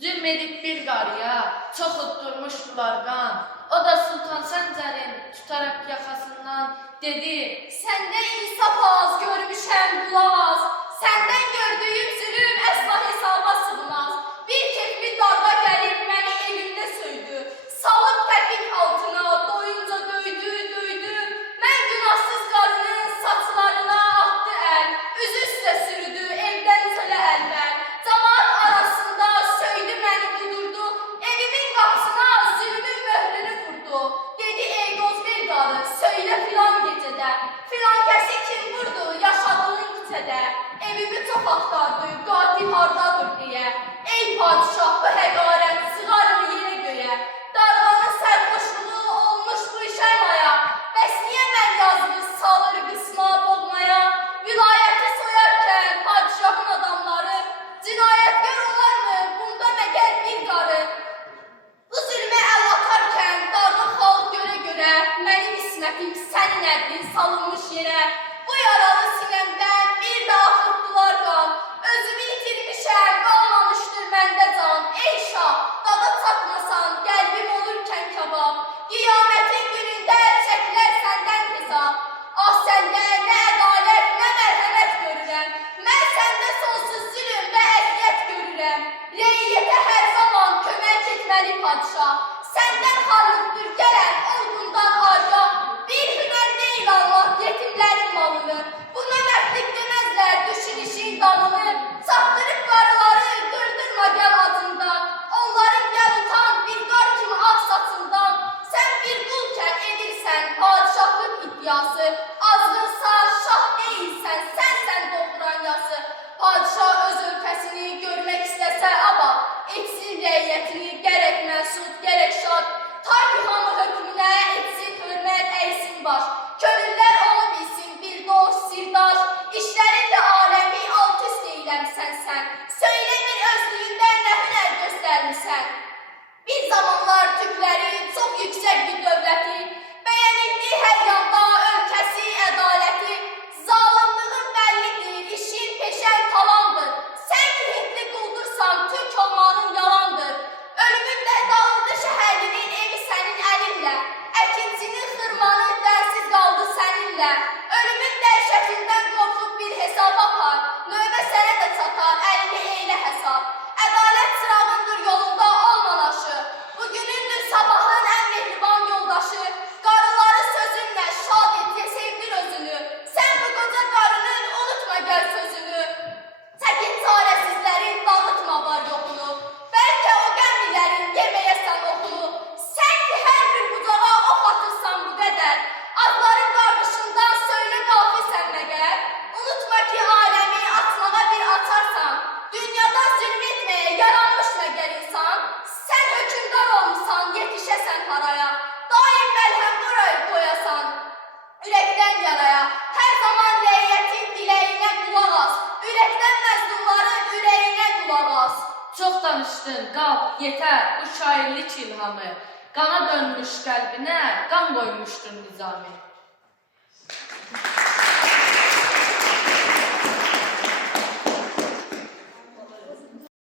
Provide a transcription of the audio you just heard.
Zülm edib bir qarıya, çox utdurmuşdular qan. O da Sultan Səncərin tutaraq yaxasından dedi: Səndə insaf az, görmüşəm qulaq az. Səndən gördüyüm zülüm əsla hesaba sığmaz. Bir kefli darba gəlib məni evimdə söydü. Salıb təpik altına, doyunca döydü. Mən günahsız qarının saçlarına atdı əl. Üzü üstə sürüdü, evdən çölə əlbər. Camaat arasında söydü məni qudurdu. Evimin qapısına zülmün möhrünü vurdu. Dedi: ey qozbel qarı, söylə filan gecədə. Filan kəsi kim vurdu yaşadığın küçədə? Evimi çox axtardı, qatil hardadır deyə. Ey padişah, bu həqarət sığarmı yerə göyə? Darvanın sərxoşluğu olmuş bu işə maya. Bəs niyə mən yazdı salır qısma boğmaya? Vilayəti soyarkən padişahın adamları cinayətkar olarmı bunda məgər bir qarı? Bu zülmə əl atarkən darlı xalq görə mənim ismətim sənin ədlin salınmış yerə. Bu yaralı sinəmdən bir daha xırtdılar qan. Özümü itirmişəm, qalmamışdır məndə can. Ey şah, dada çatmasan, qəlbim olurkən kabab. Qiyamətin günündə çəkilər səndən hesab. Ah, səndə nə ədalət, nə mərhəmət görürəm. Mən səndə sonsuz zülüm və əziyyət görürəm. Rəiyyətə hər zaman kömək etməli padişah. Səndən xarlıqdır gələn olğundan acaq. Bir hünər deyil Allah yetimlərin malını. Buna mərdlik deməzlər düşün işin dalını. Çatdırıb qarıları qırdırma gəl acından. Onların gəl utan bir qar kimi ağ saçından. Sən bir qulkən edirsən padişahlıq iddiası. Azğınsan şah deyilsən, sənsən doğuran yası. Padişah öz ölkəsini görmək istəsə aba, etsin rəiyyətini gərək məsud, gərək şad. Ta ki hamı hökmünə etsin hörmət, əysin baş. Könüllər onu bilsin bir dost, sirdaş. İşlərin də aləmi alt üst eyləmsən sən. Söylə bir özlüyündə nə hünər göstərmisən. Bir zamanlar Türkləri çox yüksək bir dövləti, bəyənildi hər yanda ölkəsi, ədaləti. Zalımlığın bəllidir, işin peşən talandır. Sən ki hintli quldursan, Türk olmanın yalandır. Ölümün də dağıldı şəhərlinin evi sənin əlinlə. Əkincinin xırmanı dərsiz qaldı səninlə. Ölümün dəhşətindən qorxub bir hesab apar. Növbə sənə də çatar, əlini eylə hesab. Ədalət çırağındır yolunda olmanaşı. Bugünündür sabahın ən mehriban yoldaşı. Qarıları sözünlə şad et, sevdir özünü. Sən bu qoca qarının unutma gəl sözünü. Çəkin çarəsizlərin dağıtma var yoxunu. Bəlkə o qəmlilərin yeməyəsən oxunu. Sən ki hər bir bucağa ox atırsan bu qədər. Adların qarşısından söylə qafilsən məgər. Unutma ki aləmi atmağa bir atarsan. Dünyada zülm etməyə yaranmış məgər insan. Sən hökümdar olmuşsan, yetişəsən haraya. Daim məlhəm qoyasan, ürəkdən yaraya. Hər zaman rəiyyətin diləyinə qulaq as. Ürəkdən məzlumların ürəyinə qulaq as. Çox danışdın, qal, yetər, bu şairlik ilhamı. Qana dönmüş qəlbinə qan qoymuşdur Nizami.